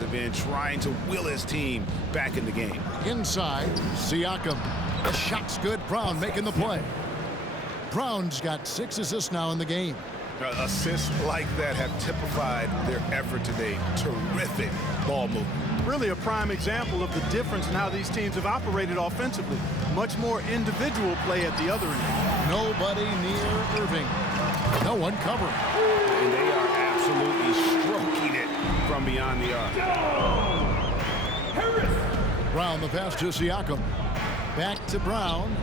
have been trying to will his team back in the game. Inside, Siakam. The shot's good. Brown making the play. Brown's got 6 assists now in the game. Assists like that have typified their effort today. Terrific ball movement. Really a prime example of the difference in how these teams have operated offensively. Much more individual play at the other end. Nobody near Irving. No one covering. And they are absolutely stroking it from beyond the arc. Brown the pass to Siakam. Back to Brown.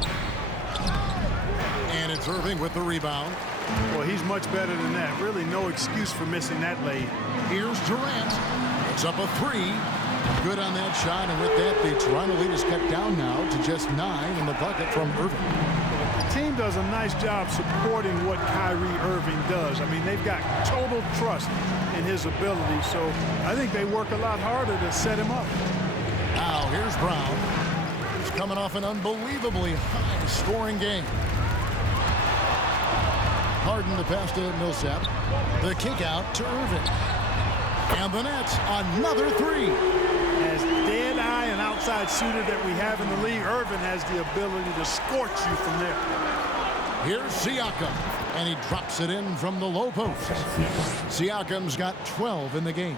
And it's Irving with the rebound. Well, he's much better than that. Really no excuse for missing that lay. Here's Durant. It's up a 3. Good on that shot, and with that, the Toronto lead is cut down now to just 9 in the bucket from Irving. The team does a nice job supporting what Kyrie Irving does. I mean, they've got total trust in his ability, so I think they work a lot harder to set him up. Now, here's Brown. He's coming off an unbelievably high-scoring game. Harden the pass to Millsap. The kick out to Irving. And the Nets, another 3. As dead-eye and outside shooter that we have in the league, Irving has the ability to scorch you from there. Here's Siakam, and he drops it in from the low post. Siakam's got 12 in the game.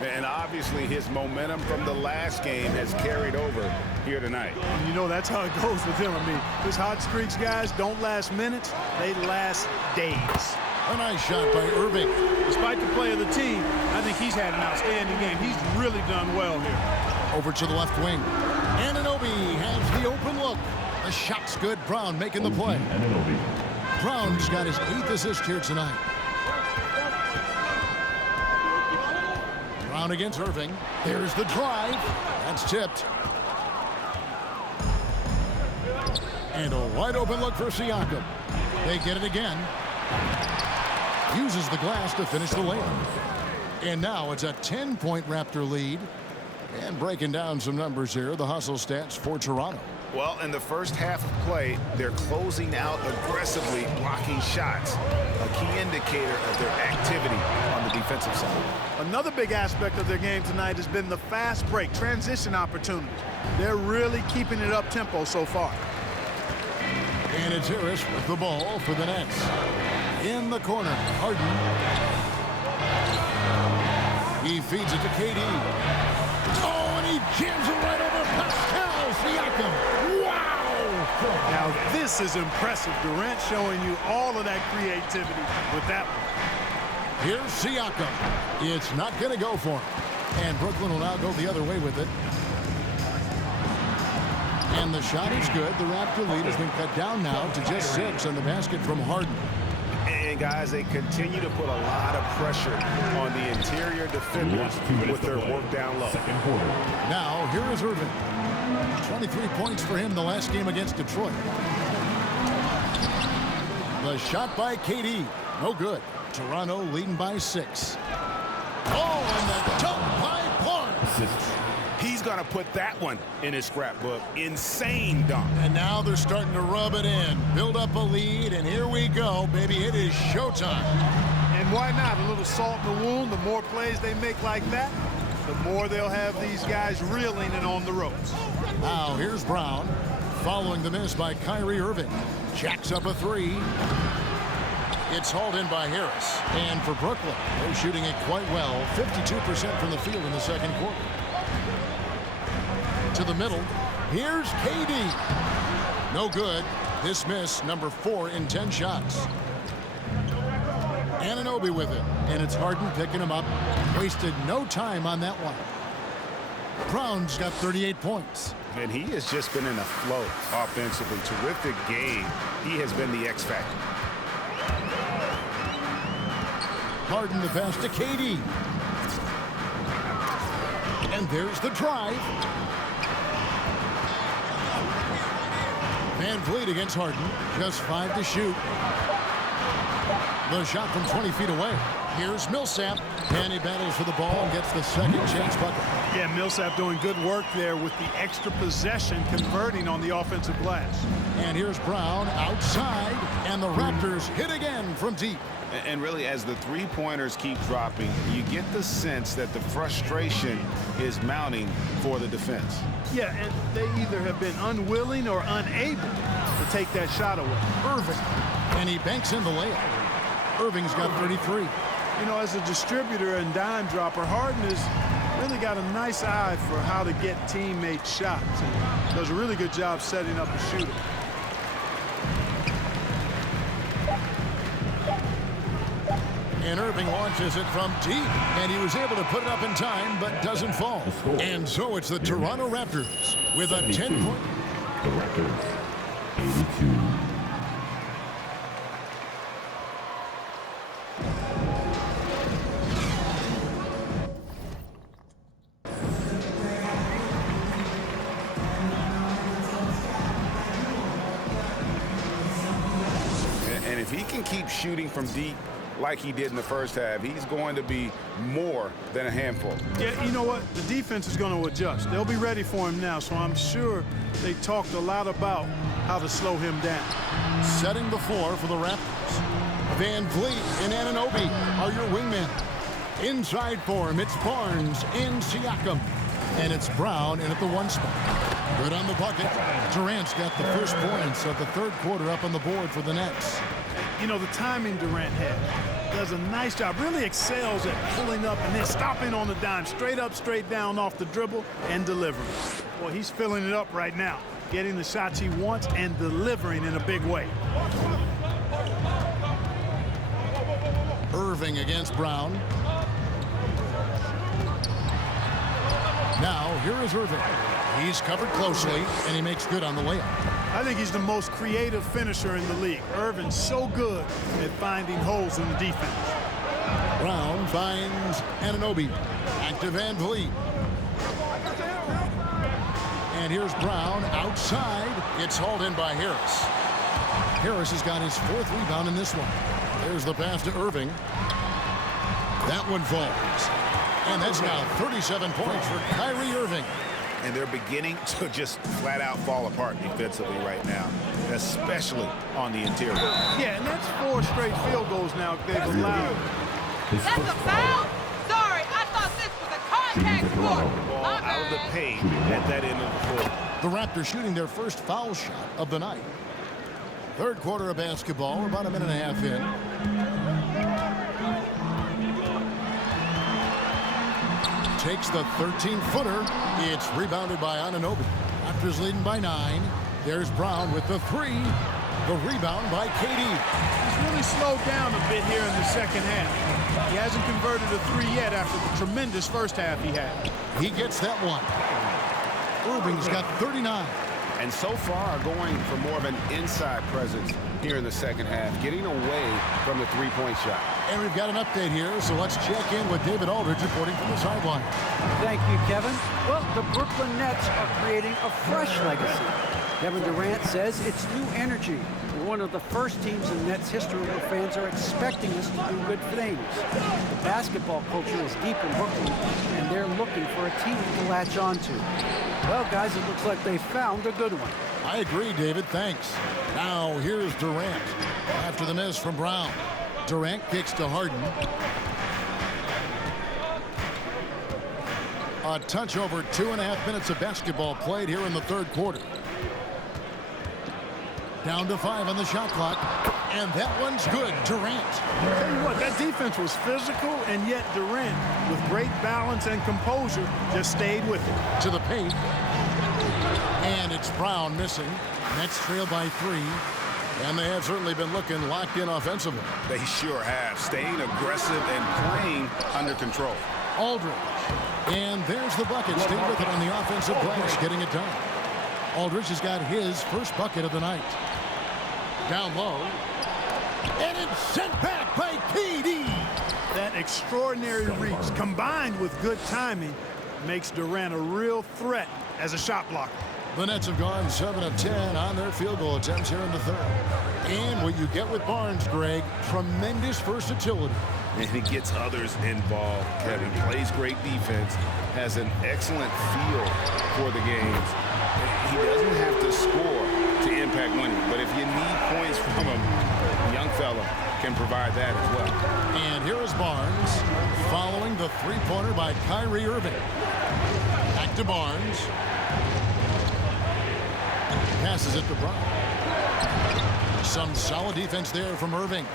And obviously his momentum from the last game has carried over here tonight. And you know that's how it goes with him. I mean, his hot streaks, guys, don't last minutes. They last days. A nice shot by Irving. Despite the play of the team, I think he's had an outstanding game. He's really done well here. Over to the left wing. Anunoby has the open look. The shot's good. Brown making the play. Brown's got his 8th assist here tonight. Brown against Irving. There's the drive. That's tipped. And a wide open look for Siakam. They get it again. Uses the glass to finish the layup. And now it's a 10-point Raptor lead. And breaking down some numbers here, the hustle stats for Toronto. Well, in the first half of play, they're closing out aggressively, blocking shots, a key indicator of their activity on the defensive side. Another big aspect of their game tonight has been the fast break, transition opportunities. They're really keeping it up-tempo so far. And it's Harris with the ball for the Nets. In the corner, Harden. He feeds it to KD. Oh, and he jams it right over Pascal Siakam. Wow! Now this is impressive. Durant showing you all of that creativity with that one. Here's Siakam. It's not going to go for him. And Brooklyn will now go the other way with it. And the shot is good. The Raptor lead has been cut down now to just 6 on the basket from Harden. And guys, they continue to put a lot of pressure on the interior defenders with their work down low. Now, here is Irving. 23 points for him the last game against Detroit. The shot by KD. No good. Toronto leading by 6. Oh, and the dunk by Barnes. He's going to put that one in his scrapbook. Insane dunk. And now they're starting to rub it in. Build up a lead, and here we go, baby. It is showtime. And why not? A little salt in the wound. The more plays they make like that, the more they'll have these guys reeling and on the ropes. Now, here's Brown. Following the miss by Kyrie Irving. Jacks up a 3. It's hauled in by Harris. And for Brooklyn, they're shooting it quite well. 52% from the field in the second quarter. To the middle. Here's KD. No good. This miss, number 4 in 10 shots. Anunoby with it. And it's Harden picking him up. Wasted no time on that one. Brown's got 38 points. And he has just been in a flow offensively. Terrific game. He has been the X factor. Harden the pass to KD. And there's the drive. Van Vliet against Harden. Just 5 to shoot. The shot from 20 feet away. Here's Millsap, and he battles for the ball and gets the second chance bucket. Yeah, Millsap doing good work there with the extra possession, converting on the offensive glass. And here's Brown outside, and the Raptors hit again from deep. And really, as the three-pointers keep dropping, you get the sense that the frustration is mounting for the defense. Yeah, and they either have been unwilling or unable to take that shot away. Irving, and he banks in the layup. Irving's got 33. You know, as a distributor and dime dropper, Harden has really got a nice eye for how to get teammate shots and does a really good job setting up a shooter. And Irving launches it from deep, and he was able to put it up in time, but doesn't fall. And so it's the Toronto Raptors with a 10-point. The Raptors, 82. And if he can keep shooting from deep like he did in the first half, he's going to be more than a handful. Yeah, you know what? The defense is going to adjust. They'll be ready for him now, so I'm sure they talked a lot about how to slow him down. Setting the floor for the Raptors. Van Vliet and Anunoby are your wingmen. Inside for him, it's Barnes and Siakam. And it's Brown in at the one spot. Good on the bucket. Durant's got the first points of the third quarter up on the board for the Nets. You know, the timing Durant had does a nice job, really excels at pulling up and then stopping on the dime, straight up, straight down off the dribble and delivering. Well, he's filling it up right now, getting the shots he wants and delivering in a big way. Irving against Brown. Now, here is Irving. He's covered closely, and he makes good on the layup. I think he's the most creative finisher in the league. Irving's so good at finding holes in the defense. Brown finds Anunoby. Back to Van Vliet. And here's Brown outside. It's hauled in by Harris. Harris has got his fourth rebound in this one. There's the pass to Irving. That one falls. And that's now 37 points for Kyrie Irving. And they're beginning to just flat out fall apart defensively right now, especially on the interior. Yeah, and that's 4 straight field goals now they've allowed. His That's a first foul? Sorry, I thought this was a contact sport. Ball out of the paint at that end of the floor. The Raptors shooting their first foul shot of the night. Third quarter of basketball, we're about a minute and a half in. Takes the 13-footer. It's rebounded by Anunoby. Raptors leading by 9. There's Brown with the 3. The rebound by KD. He's really slowed down a bit here in the second half. He hasn't converted a 3 yet after the tremendous first half he had. He gets that one. Irving's got 39. And so far going for more of an inside presence here in the second half, getting away from the three-point shot. And we've got an update here, so let's check in with David Aldridge reporting from the sideline. Thank you, Kevin. Well, the Brooklyn Nets are creating a fresh legacy. Kevin Durant says it's new energy. We're one of the first teams in Nets history where fans are expecting us to do good things. The basketball culture is deep in Brooklyn, and they're looking for a team to latch onto. Well, guys, it looks like they found a good one. I agree, David. Thanks. Now, here's Durant. After the miss from Brown. Durant kicks to Harden. A touch over 2.5 minutes of basketball played here in the third quarter. Down to 5 on the shot clock. And that one's good. Durant. I'll tell you what, that defense was physical, and yet Durant, with great balance and composure, just stayed with it. To the paint. And it's Brown missing. Nets trail by 3. And they have certainly been looking locked in offensively. They sure have, staying aggressive and playing under control. Aldridge. And there's the bucket. Stay with it on the offensive glass, getting it done. Aldridge has got his first bucket of the night. Down low. And it's sent back by KD. That extraordinary reach, combined with good timing, makes Durant a real threat as a shot blocker. The Nets have gone 7 of 10 on their field goal attempts here in the third. And what you get with Barnes, Greg, tremendous versatility. and he gets others involved. Kevin plays great defense, has an excellent feel for the games. He doesn't have to score to impact winning, but if you need points from him, the young fella can provide that as well. And here is Barnes following the three-pointer by Kyrie Irving. Back to Barnes. Passes it to Brown. Some solid defense there from Irving.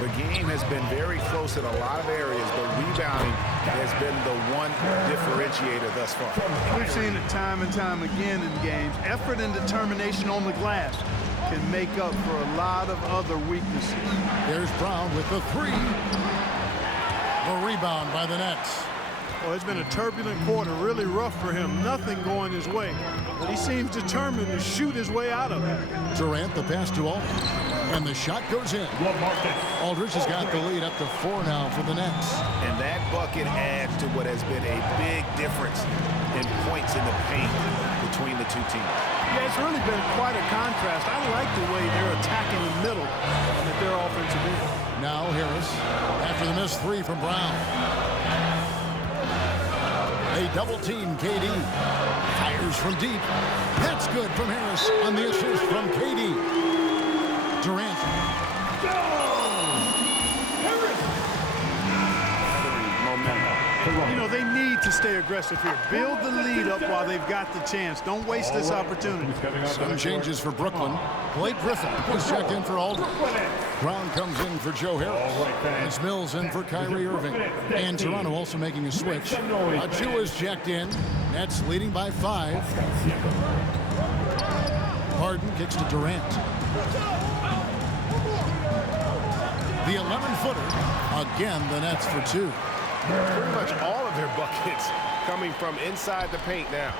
The game has been very close in a lot of areas, but rebounding has been the one differentiator thus far. We've seen it time and time again in games. Effort and determination on the glass can make up for a lot of other weaknesses. There's Brown with the three. The rebound by the Nets. Well, it's been a turbulent quarter, really rough for him. Nothing going his way, but he seems determined to shoot his way out of it. Durant, the pass to Aldridge, and the shot goes in. Aldridge has got the lead up to 4 now for the Nets. And that bucket adds to what has been a big difference in points in the paint between the two teams. Yeah, it's really been quite a contrast. I like the way they're attacking the middle at their offensive end. Now Harris, after the missed three from Brown. They double-team KD. Fires from deep. That's good from Harris on the assist from KD. Durant. You know, they need to stay aggressive here. Build the lead up while they've got the chance. Don't waste this opportunity. Some changes for Brooklyn. Blake Griffin was checked in for Aldridge. Brown comes in for Joe Harris. It's Mills in for Kyrie Irving. And Toronto also making a switch. Achua is checked in. Nets leading by 5. Harden kicks to Durant. The 11-footer. Again, the Nets for 2. Pretty much all of their buckets coming from inside the paint now.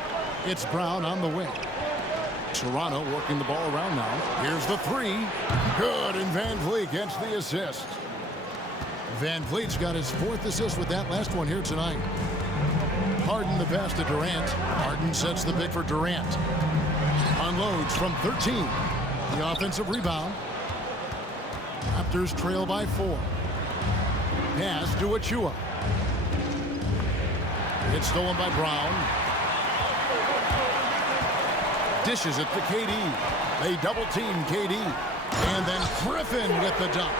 It's Brown on the wing. Toronto working the ball around now. Here's the three. Good, and Van Vliet gets the assist. Van Vliet's got his 4th assist with that last one here tonight. Harden the pass to Durant. Harden sets the pick for Durant. Unloads from 13. The offensive rebound. Raptors trail by 4. Pass to Achua. It's stolen by Brown. Dishes it to KD. They double-team KD. And then Griffin with the dunk.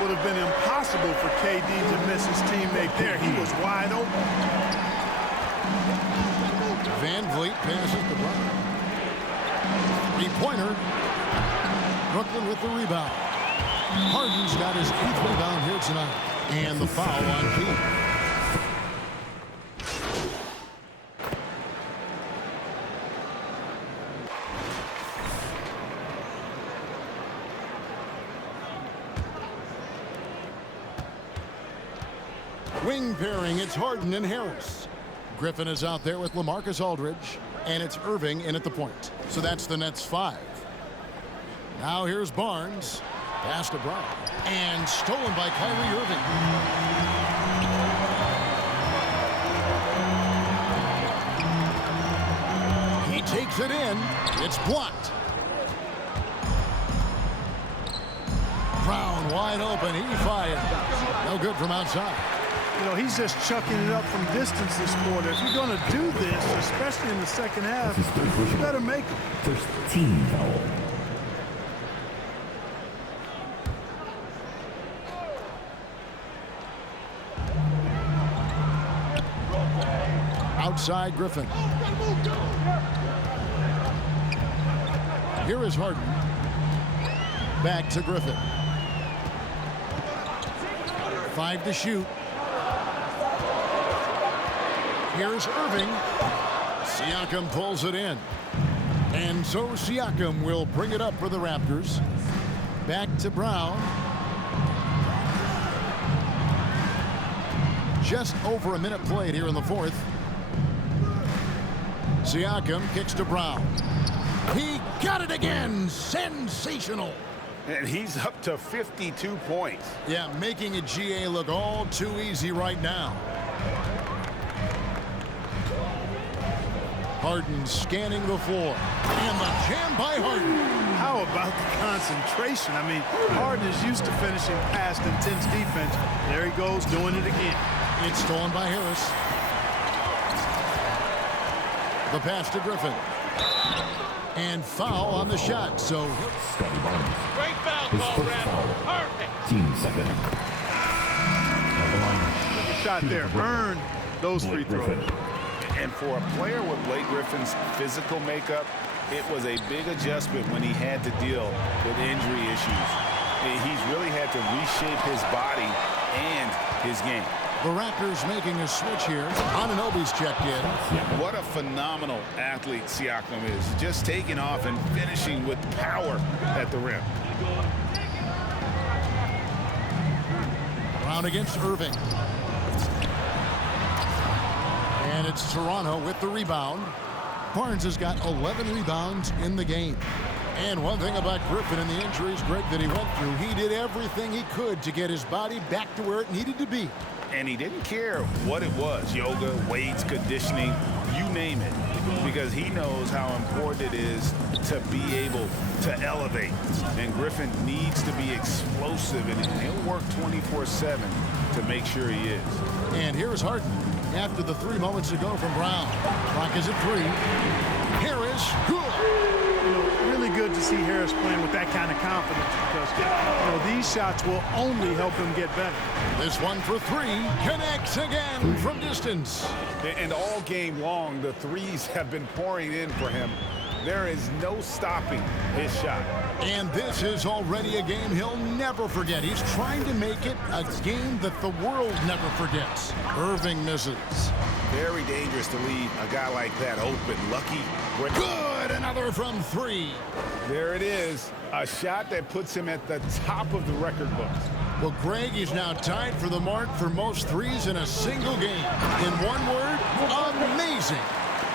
Would have been impossible for KD to miss his teammate there. He was wide open. Van Vliet passes to Brown. Three-pointer. Brooklyn with the rebound. Harden's got his 8th rebound here tonight. And the foul on Key. Wing pairing, it's Harden and Harris. Griffin is out there with LaMarcus Aldridge, and it's Irving in at the point. So that's the Nets 5. Now here's Barnes. Pass to Brown. And stolen by Kyrie Irving. He takes it in. It's blocked. Brown wide open. He fires. No good from outside. You know, he's just chucking it up from distance this quarter. If you're going to do this, especially in the second half, you better make it. First team foul. Outside Griffin. Here is Harden. Back to Griffin. 5 to shoot. Here's Irving. Siakam pulls it in. And so Siakam will bring it up for the Raptors. Back to Brown. Just over a minute played here in the 4th. Siakam kicks to Brown. He got it again. Sensational. And he's up to 52 points. Yeah, making a GA look all too easy right now. Harden scanning the floor. And the jam by Harden. How about the concentration? I mean, Harden is used to finishing past intense defense. There he goes, doing it again. It's stolen by Harris. The pass to Griffin. And foul on the shot. So Scotty Barnes. Great foul His call, first Ref. foul. Perfect. Team second. At the line. Shot there, earned those free throws. And for a player with Blake Griffin's physical makeup, it was a big adjustment when he had to deal with injury issues. He's really had to reshape his body and his game. the Raptors making a switch here. Anunoby's checked in. What a phenomenal athlete Siakam is. Just taking off and finishing with power at the rim. Brown against Irving. And it's Toronto with the rebound. Barnes has got 11 rebounds in the game. And one thing about Griffin and the injuries, Greg, that he went through, he did everything he could to get his body back to where it needed to be. And he didn't care what it was, yoga, weights, conditioning, you name it, because he knows how important it is to be able to elevate. And Griffin needs to be explosive, and he'll work 24/7 to make sure he is. And here's Harden after the 3 moments ago from Brown. Clock is at 3. Harris, good. Really good to see Harris playing with that kind of confidence because, these shots will only help him get better. This one for 3 connects again from distance. And all game long, the threes have been pouring in for him. There is no stopping his shot. And this is already a game he'll never forget. He's trying to make it a game that the world never forgets. Irving misses. Very dangerous to leave a guy like that open. Lucky. Good, another from 3. There it is. A shot that puts him at the top of the record books. Well, Greg is now tied for the mark for most threes in a single game. In one word, amazing.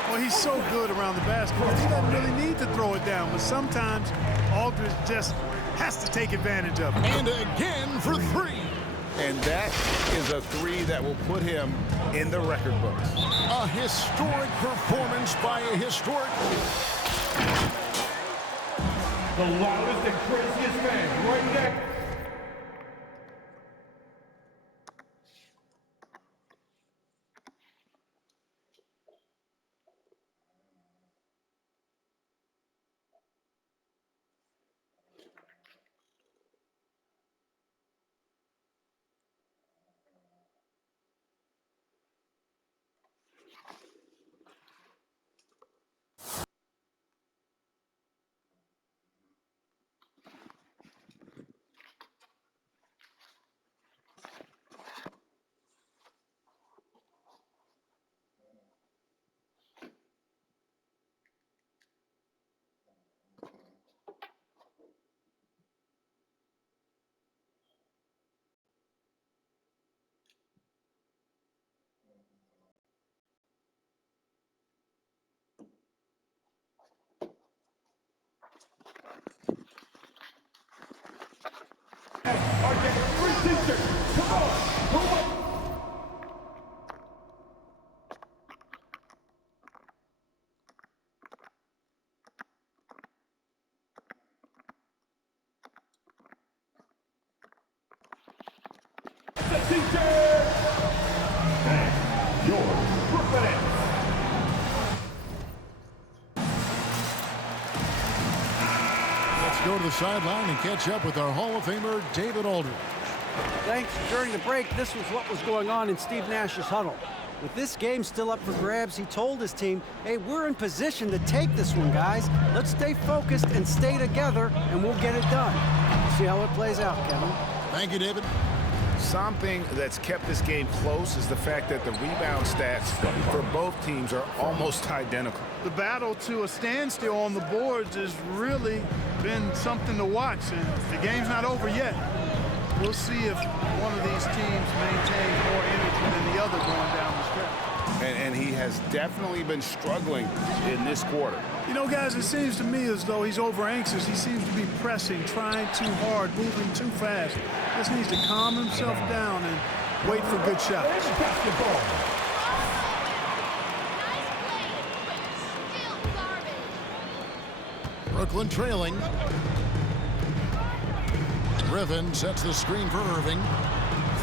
Well, he's so good around the basket. He doesn't really need to throw it down, but sometimes Aldridge just has to take advantage of it. And again for 3. And that is a 3 that will put him in the record books. A historic performance by a historic... The loudest and craziest fans right next. Are getting free t-shirts. Come on, come on. The t-shirt. And your Brooklyn Nets. Let's go to the sideline and catch up with our Hall of Famer, David Aldridge. Thanks. During the break, this was what was going on in Steve Nash's huddle. With this game still up for grabs, he told his team, hey, we're in position to take this one, guys. Let's stay focused and stay together, and we'll get it done. See how it plays out, Kevin. Thank you, David. Something that's kept this game close is the fact that the rebound stats for both teams are almost identical. The battle to a standstill on the boards has really been something to watch, and the game's not over yet. We'll see if one of these teams maintains more energy than the other going down the stretch. And he has definitely been struggling in this quarter. Guys, it seems to me as though he's over anxious. He seems to be pressing, trying too hard, moving too fast. Just needs to calm himself down and wait for good shots. Brooklyn trailing. Griffin sets the screen for Irving.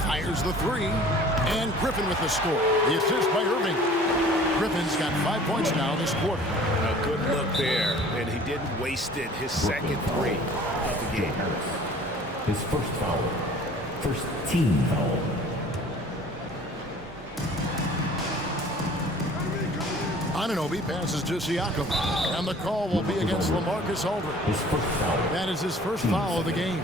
Fires the three. And Griffin with the score. The assist by Irving. Griffin's got 5 points now this quarter. A good look there, and he didn't waste it. His second three of the game. His first foul. First team foul. Anunoby passes to Siakam. And the call will be against LaMarcus Aldridge. His first foul. That is his first foul of the game.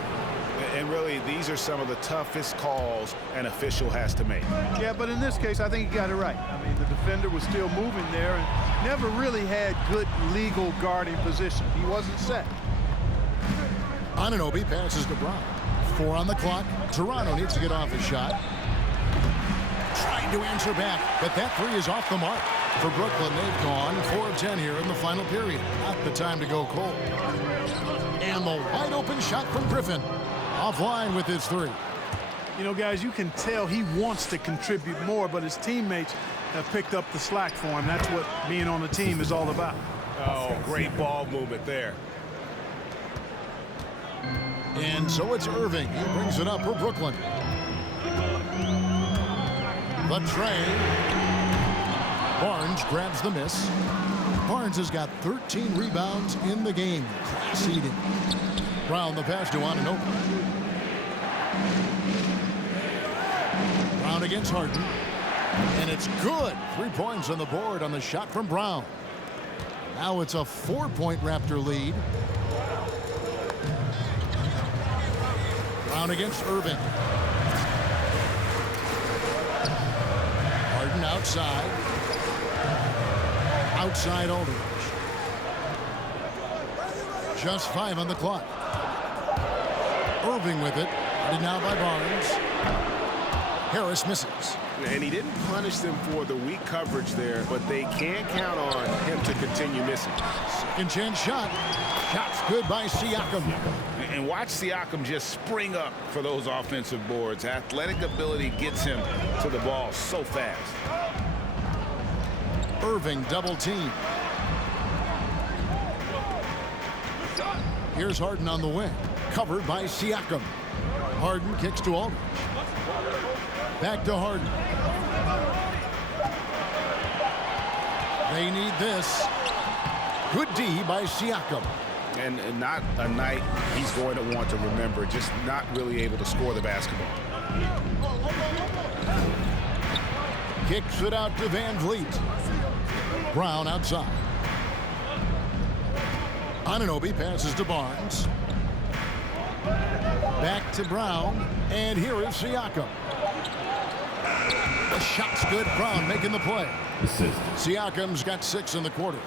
And really, these are some of the toughest calls an official has to make. Yeah, but in this case, I think he got it right. I mean, the defender was still moving there and never really had good legal guarding position. He wasn't set. Anunoby passes to Brown. 4 on the clock. Toronto needs to get off a shot. Trying to answer back, but that three is off the mark. For Brooklyn, they've gone 4 of 10 here in the final period. Not the time to go cold. And the wide open shot from Griffin. Offline with his three. You know, guys, you can tell he wants to contribute more, but his teammates have picked up the slack for him. That's what being on the team is all about. Oh, great ball movement there. And so it's Irving. He brings it up for Brooklyn. The tray. Barnes grabs the miss. Barnes has got 13 rebounds in the game. Class eating. Brown the pass to Anunoby. Brown against Harden. And it's good. 3 points on the board on the shot from Brown. Now it's a 4-point Raptor lead. Brown against Irving. Harden outside. Outside Aldridge. Just 5 on the clock. Irving with it. Headed now by Barnes. Harris misses. And he didn't punish them for the weak coverage there, but they can count on him to continue missing. Second chance shot. Shot's good by Siakam. And watch Siakam just spring up for those offensive boards. Athletic ability gets him to the ball so fast. Irving double team. Here's Harden on the wing. Covered by Siakam. Harden kicks to Aldridge. Back to Harden. They need this. Good D by Siakam. And not a night he's going to want to remember, just not really able to score the basketball. Kicks it out to Van Vliet. Brown outside. Anunoby passes to Barnes. Back to Brown. And here is Siakam. The shot's good. Brown making the play. Assist. Siakam's got 6 in the quarter.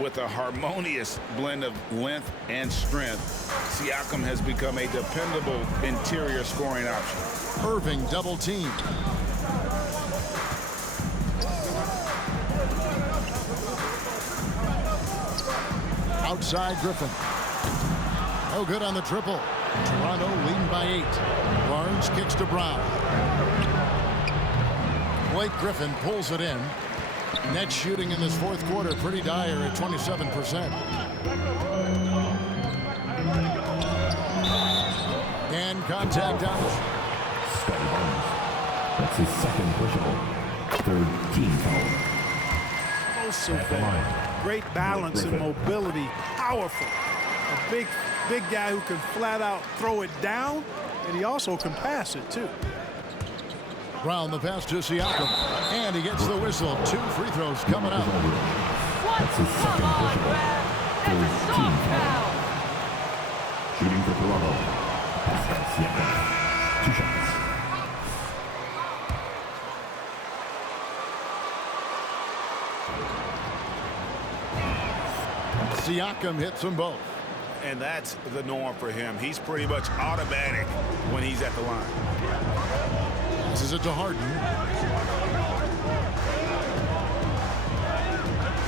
With a harmonious blend of length and strength, Siakam has become a dependable interior scoring option. Irving double team. Outside Griffin. No good on the triple. Toronto leading by 8. Barnes kicks to Brown. Blake Griffin pulls it in. Net shooting in this fourth quarter pretty dire at 27%. And contact out. Scotty Barnes. That's his second pushable. Third team foul. Oh, so At the line. great balance and mobility. Powerful. A big guy who can flat out throw it down, and he also can pass it, too. Brown the pass to Siakam. And he gets the whistle. 2 free throws coming up. That's his second pushable. Third team foul. Shooting for Toronto. Pascal Siakam. 2 shots. Siakam hits them both. And that's the norm for him. He's pretty much automatic when he's at the line. Passes it to Harden.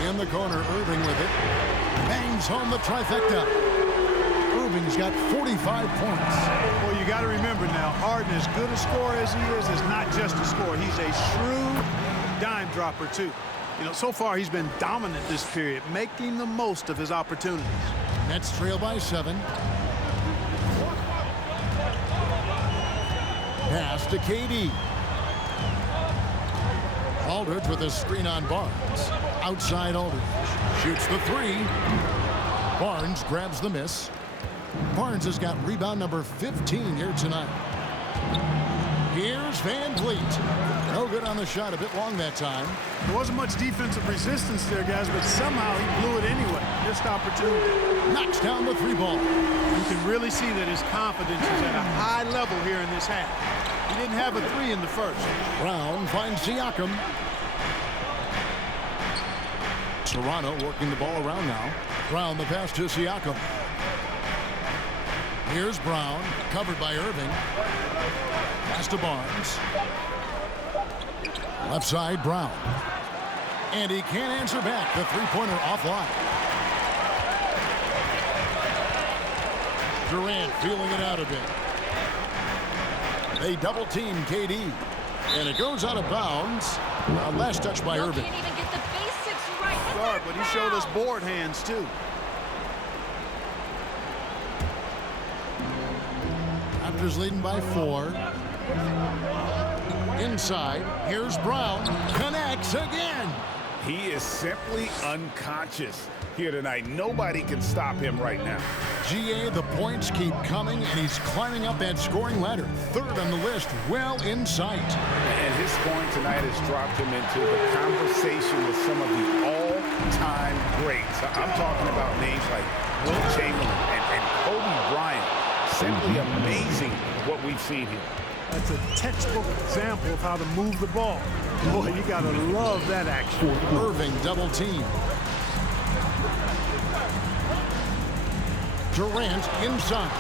In the corner, Irving with it. Bangs home the trifecta. Irving's got 45 points. Well, you got to remember now, Harden, as good a scorer as he is not just a scorer. He's a shrewd dime dropper, too. You know, so far he's been dominant this period, making the most of his opportunities. Nets trail by 7. Pass to KD. Aldridge with a screen on Barnes. Outside Aldridge. Shoots the 3. Barnes grabs the miss. Barnes has got rebound number 15 here tonight. Here's Van Vliet. No good on the shot, a bit long that time. There wasn't much defensive resistance there, guys, but somehow he blew it anyway. Missed opportunity. Knocks down the 3 ball. You can really see that his confidence is at a high level here in this half. He didn't have a 3 in the first. Brown finds Siakam. Toronto working the ball around now. Brown the pass to Siakam. Here's Brown, covered by Irving. Pass to Barnes. Left side, Brown. And he can't answer back. The three-pointer offline. Durant feeling it out a bit. They double-team KD. And it goes out of bounds. Last touch by Irving. Can't even get the basics right. Guard, but he showed us board hands, too. Raptors leading by 4. Inside, here's Brown. Connects again. He is simply unconscious here tonight. Nobody can stop him right now. GA, the points keep coming, and he's climbing up that scoring ladder. 3rd on the list, well in sight. And his scoring tonight has dropped him into the conversation with some of the all-time greats. I'm talking about names like Wilt Chamberlain and Kobe Bryant. Simply amazing what we've seen here. That's a textbook example of how to move the ball. Boy, you got to love that action. Irving double team. Durant inside.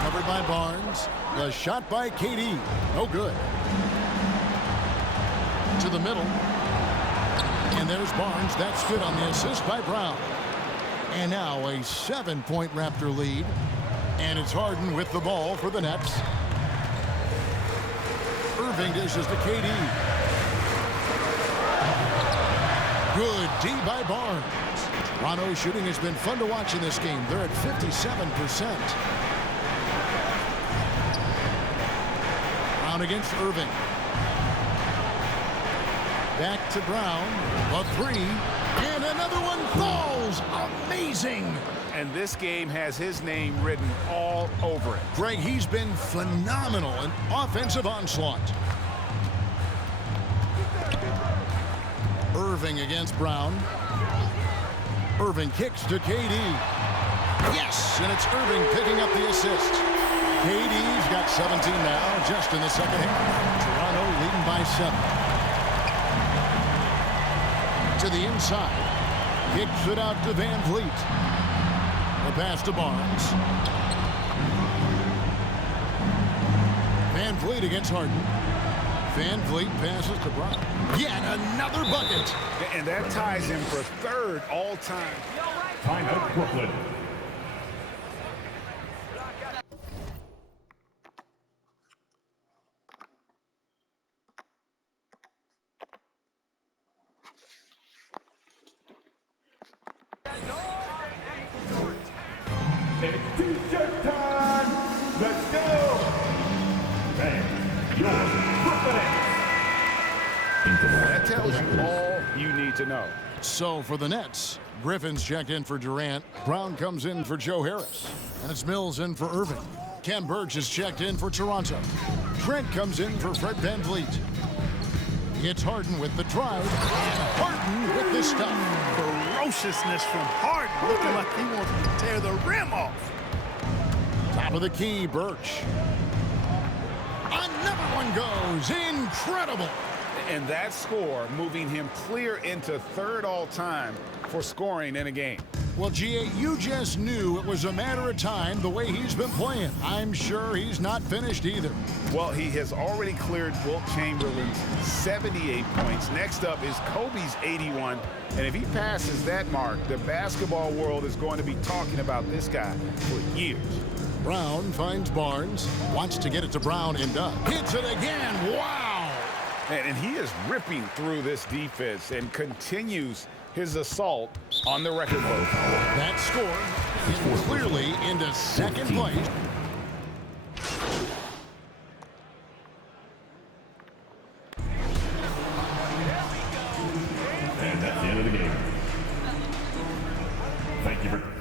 Covered by Barnes. The shot by KD. No good. To the middle. And there's Barnes. That's good on the assist by Brown. And now a 7-point Raptor lead. And it's Harden with the ball for the Nets. Irving dishes to KD. Good D by Barnes. Toronto shooting has been fun to watch in this game. They're at 57%. Brown against Irving. Back to Brown. A 3. And another one falls. Amazing. And this game has his name written all over it. Greg, he's been phenomenal in offensive onslaught. Irving against Brown. Irving kicks to KD. Yes, and it's Irving picking up the assist. KD's got 17 now, just in the second half. Toronto leading by 7. To the inside. Kicks it out to Van Vliet. The pass to Barnes. Van Vliet against Harden. Van Vliet passes to Brown. Yet another bucket. And that ties him for 3rd all-time. Timeout, Brooklyn. It's T-shirt time. Let's go. And your Brooklyn Nets. That tells you all you need to know. So for the Nets, Griffin's checked in for Durant. Brown comes in for Joe Harris. And it's Mills in for Irving. Ken Burge is checked in for Toronto. Trent comes in for Fred VanVleet. It's Harden with the drive. And Harden with the stuff. Ferociousness from Harden, looking like he wants to tear the rim off. Top of the key, Birch. Another one goes. Incredible. And that score moving him clear into 3rd all-time for scoring in a game. Well, GA, you just knew it was a matter of time the way he's been playing. I'm sure he's not finished either. Well, he has already cleared Wilt Chamberlain's 78 points. Next up is Kobe's 81. And if he passes that mark, the basketball world is going to be talking about this guy for years. Brown finds Barnes. Wants to get it to Brown and does. Hits it again. Wow. And he is ripping through this defense and continues his assault on the record book. That score is clearly into second place. And that's the end of the game. Thank you for